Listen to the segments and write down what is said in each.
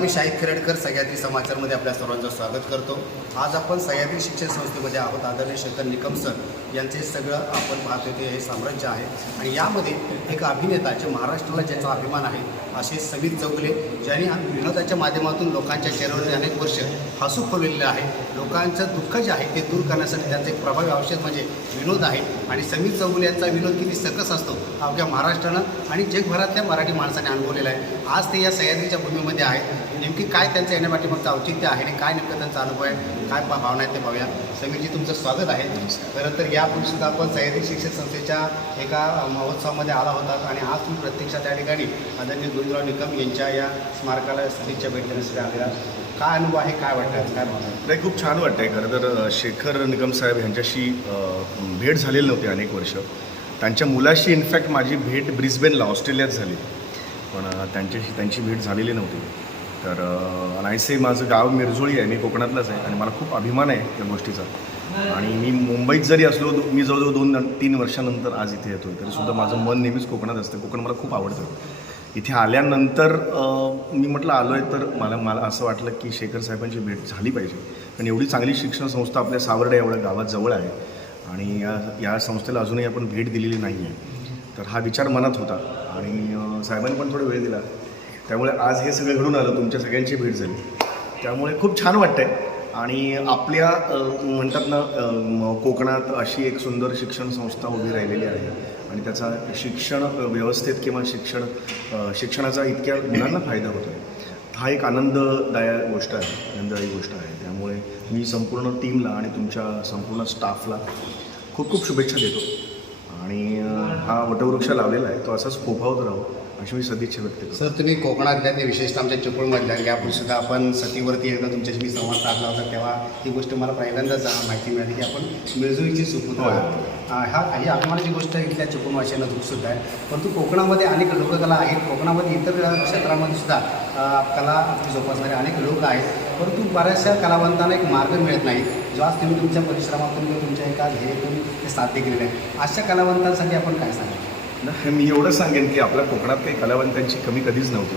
मी शाहिद खेरडकर. सह्याद्री समाचारमध्ये आपल्या सर्वांचं स्वागत करतो. आज आपण सह्याद्री शिक्षण संस्थेमध्ये आहोत आदरणीय शेखर निकम सर. यांचे सगळं आपण पाहतो ते हे साम्राज्य आहे. आणि यामध्ये एक अभिनेता जे महाराष्ट्राला ज्याचा अभिमान आहे असे समीर चौगले ज्यांनी विनोदाच्या माध्यमातून लोकांच्या चेहऱ्यावर अनेक वर्ष हसू खोललेलं आहे. लोकांचं दुःख जे आहे ते दूर करण्यासाठी त्यांचं एक प्रभावी औषध म्हणजे विनोद आहे. आणि समीर चौगले यांचा विनोद किती सकस असतो अवघ्या महाराष्ट्रानं आणि जगभरातल्या मराठी माणसाने अनुभवलेला आहे. आज ते या सह्याद्रीच्या भूमीमध्ये आहेत. नेमकी काय त्यांचं येण्यापाठीमागचं औचित्य आहे आणि काय नेमकं त्यांचा अनुभव आहे? काय भावना आहेत ते पाहूया. समीरजी तुमचं स्वागत आहे. खरं तर यापूर्वी सुद्धा आपण सह्याद्री शिक्षण संस्थेच्या एका महोत्सवामध्ये आला होता आणि आज तुम्ही प्रत्यक्षात त्या ठिकाणी आदरणीय गोविंदराव निकम यांच्या या स्मारकाला सदिच्छा भेट देण्यासाठी आलेला काय अनुभव आहे? काय वाटतं? काय भावना आहे? नाही खूप छान वाटतंय. खरं तर शेखर निकम साहेब यांच्याशी भेट झालेली नव्हती अनेक वर्ष. त्यांच्या मुलाशी इनफॅक्ट माझी भेट ब्रिस्बेनला ऑस्ट्रेलियात झाली. पण त्यांच्याशी त्यांची भेट झालेली नव्हती. तर अ, नाहीसे माझं गाव मिरजोळी आहे. मी कोकणातलंच आहे आणि मला खूप अभिमान आहे त्या गोष्टीचा. आणि मी मुंबईत जरी असलो मी जवळजवळ दोन तीन वर्षानंतर आज इथे येतो तरी सुद्धा माझं मन नेहमीच कोकणात असतं. कोकण मला खूप आवडतं. इथे आल्यानंतर मी म्हटलं आलो आहे तर मला मला असं वाटलं की शेखर साहेबांची भेट झाली पाहिजे. कारण एवढी चांगली शिक्षण संस्था आपल्या सावर्डे एवढ्या गावात जवळ आहे. आणि या या संस्थेला अजूनही आपण भेट दिलेली नाही आहे तर हा विचार मनात होता. आणि साहेबांनी पण थोडा वेळ दिला. त्यामुळे आज हे सगळं घडून आलं तुमच्या सगळ्यांची भेट झाली. त्यामुळे खूप छान वाटतंय. आणि आपल्या म्हणतात ना कोकणात अशी एक सुंदर शिक्षण संस्था उभी राहिलेली आहे. आणि त्याचा शिक्षण व्यवस्थेत किंवा शिक्षण शिक्षणाचा इतक्या मुलांना फायदा होतो आहे हा एक आनंददायक गोष्ट आहे आनंददायी गोष्ट आहे. त्यामुळे मी संपूर्ण टीमला आणि तुमच्या संपूर्ण स्टाफला खूप खूप शुभेच्छा देतो. आणि हा वटवृक्ष लावलेला आहे तो असाच फोफावत राहू. अशी मी सदिच्छा व्यक्त करतो. सर तुम्ही कोकणातल्या ते विशेषतः आमच्या चिपळूणमधल्या यापूर्वी सुद्धा आपण सतीवरती एकदा तुमच्याशी मी संवाद साधला होता तेव्हा ही गोष्ट मला पहिल्यांदाच माहिती मिळाली की आपण मिरजुळीची सुपुत्र होय. हा अभिमानाची गोष्ट आहे इथल्या चिपळूणवासियांना दुःखसुद्धा आहे. परंतु कोकणामध्ये अनेक लोककला आहेत. कोकणामध्ये इतर क्षेत्रामध्ये सुद्धा कला जोपासणारे अनेक लोक आहेत. परंतु बऱ्याचशा कलावंतांना एक मार्ग मिळत नाही जो आज तुम्ही तुमच्या परिश्रमातून किंवा तुमच्या एका ध्येयातून ते साध्य केलेलं आहे. अशा कलावंतांसाठी आपण काय सांगाल? नाही, मी एवढं सांगेन की आपल्या कोकणात काही कलावंतांची कमी कधीच नव्हती.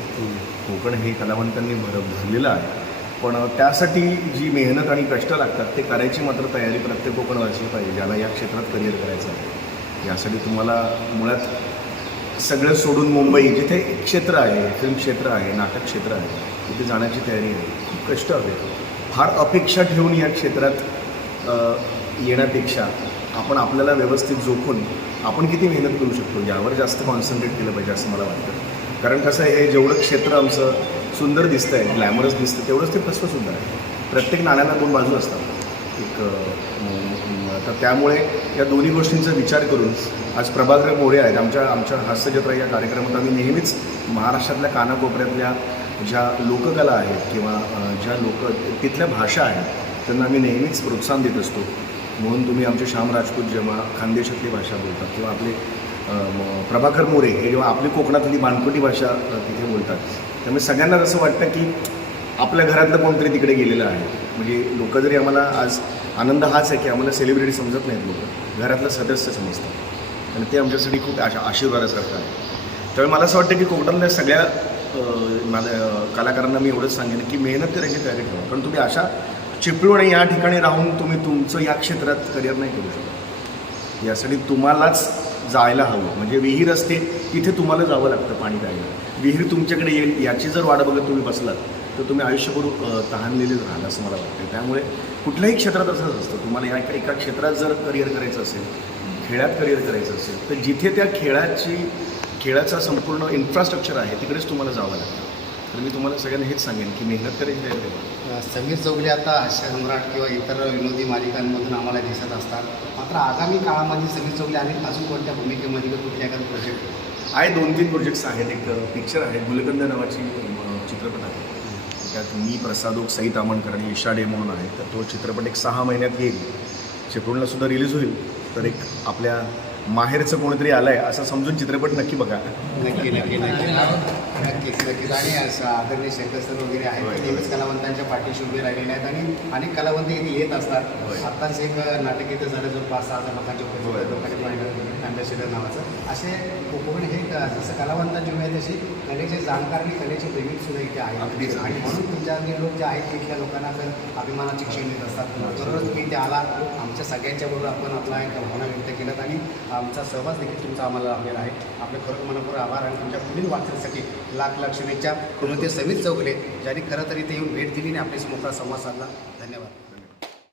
कोकण हे कलावंतांनी भर आहे. पण त्यासाठी जी मेहनत आणि कष्ट लागतात ते करायची मात्र तयारी प्रत्येक कोकणवासी पाहिजे ज्याला या क्षेत्रात करिअर करायचं आहे. यासाठी तुम्हाला मुळात सगळं सोडून मुंबई जिथे एक क्षेत्र आहे फिल्म क्षेत्र आहे नाटक क्षेत्र आहे तिथे जाण्याची तयारी आहे. खूप कष्ट हवे. फार अपेक्षा ठेवून या क्षेत्रात येण्यापेक्षा आपण आपल्याला व्यवस्थित जोखून आपण किती मेहनत करू शकतो? यावर जास्त कॉन्सन्ट्रेट केलं पाहिजे असं मला वाटतं. कारण कसं आहे हे जेवढं क्षेत्र आमचं सुंदर दिसतं आहे ग्लॅमरस दिसतं तेवढंच ते फसवंसुद्धा आहे. प्रत्येक नाण्याला दोन बाजू असतात. एक तर त्यामुळे या दोन्ही गोष्टींचा विचार करून आज प्रभाकर मोरे आहेत. आमच्या आमच्या हास्यजत्रा या कार्यक्रमात आम्ही नेहमीच महाराष्ट्रातल्या कानाकोपऱ्यातल्या ज्या लोककला आहेत किंवा ज्या लोक तिथल्या भाषा आहेत त्यांना आम्ही नेहमीच प्रोत्साहन देत असतो. म्हणून तुम्ही आमचे श्याम राजपूत जेव्हा खानदेशातली भाषा बोलतात किंवा आपले प्रभाकर मोरे हे जेव्हा आपली कोकणातली बाणकोटी भाषा तिथे बोलतात त्यामुळे सगळ्यांना असं वाटतं की आपल्या घरातलं कोणतरी तिकडे गेलेलं आहे. म्हणजे लोक जरी आम्हाला आज आनंद हाच आहे की आम्हाला सेलिब्रिटी समजत नाहीत लोक घरातलं सदस्य समजतात. आणि ते आमच्यासाठी खूप आशा आशीर्वादासारखं आहे. त्यामुळे मला असं वाटतं की कोकणातल्या सगळ्या माझ्या कलाकारांना मी एवढंच सांगेन की मेहनत करायची तयारी ठेवा कारण तुम्ही अशा चिपळूण या ठिकाणी राहून तुम्ही तुमचं या क्षेत्रात करिअर नाही करू शकत. यासाठी तुम्हालाच जायला हवं. म्हणजे विहीर असते तिथे तुम्हाला जावं लागतं पाणी प्यायला. विहीर तुमच्याकडे येईल याची जर वाट बघत तुम्ही बसलात तर तुम्ही आयुष्यभर अ, तहानलेलेच राहाल असं मला वाटतं त्यामुळे कुठल्याही क्षेत्रात असंच असतं तुम्हाला या एका एका क्षेत्रात जर करिअर करायचं असेल खेळात करिअर करायचं असेल तर जिथे त्या खेळाची खेळाचा संपूर्ण इन्फ्रास्ट्रक्चर आहे तिकडेच तुम्हाला जावं लागतं. तर मी तुम्हाला सगळ्यांना हेच सांगेन की मेहनत करायची ठेवा. अ, समीर चौगले आता हास्य सम्राट किंवा इतर विनोदी मालिकांमधून आम्हाला दिसत असतात. मात्र आगामी काळामध्ये समीर चौगले आणि अजून कोणत्या भूमिकेमध्ये किंवा कुठल्या एखादं प्रोजेक्ट आहे दोन तीन प्रोजेक्ट्स आहेत. एक पिक्चर आहे. गुलकंद नावाची अ, चित्रपट आहे. त्यात मी प्रसादोक सई तामणकर आणि ईशा डे म्हणून आहे तर तो चित्रपट एक सहा महिन्यात येईल. चिपळूणला सुद्धा रिलीज होईल. तर एक आपल्या माहेरचं कोणीतरी आलं आहे असं समजून चित्रपट नक्की बघा. नक्की नक्की नक्की. नक्कीच नक्कीच. आणि असं आदरणीय शेखर सर वगैरे आहेत नेहमीच कलावंतांच्या पाठीशी उभे राहिलेले आहेत आणि अनेक कलावंत इथे येत असतात. आत्ताच एक नाटक इथं झालं जो पाच सहा हजार लोकांच्या पाहिलं अँबॅसिडर नावाचं. असे कोकण हे जसं कलावंतांची वेळ तशी कलेचे जाणकार आणि कलेचे प्रेमिक सुद्धा इथे आहेत. आणि म्हणून तुमच्यातले लोक जे आहेत तिथल्या लोकांना तर अभिमानाची क्षण देत असतात. बरोबर तुम्ही इथे आला आमच्या सगळ्यांच्या बरोबर आपण आपला एक भावना व्यक्त केल्यात आणि आमचा सहवास देखील तुमचा आम्हाला लाभलेला आहे. आपले खरं मनापूर आभार आणि तुमच्या पुढील वाटचालीसाठी लाख लाख शुभेच्छा. म्हणून ते समीर चौगले ज्यांनी खरं तर इथे येऊन भेट दिली आणि आपल्याशी मोकळा संवाद साधला. धन्यवाद.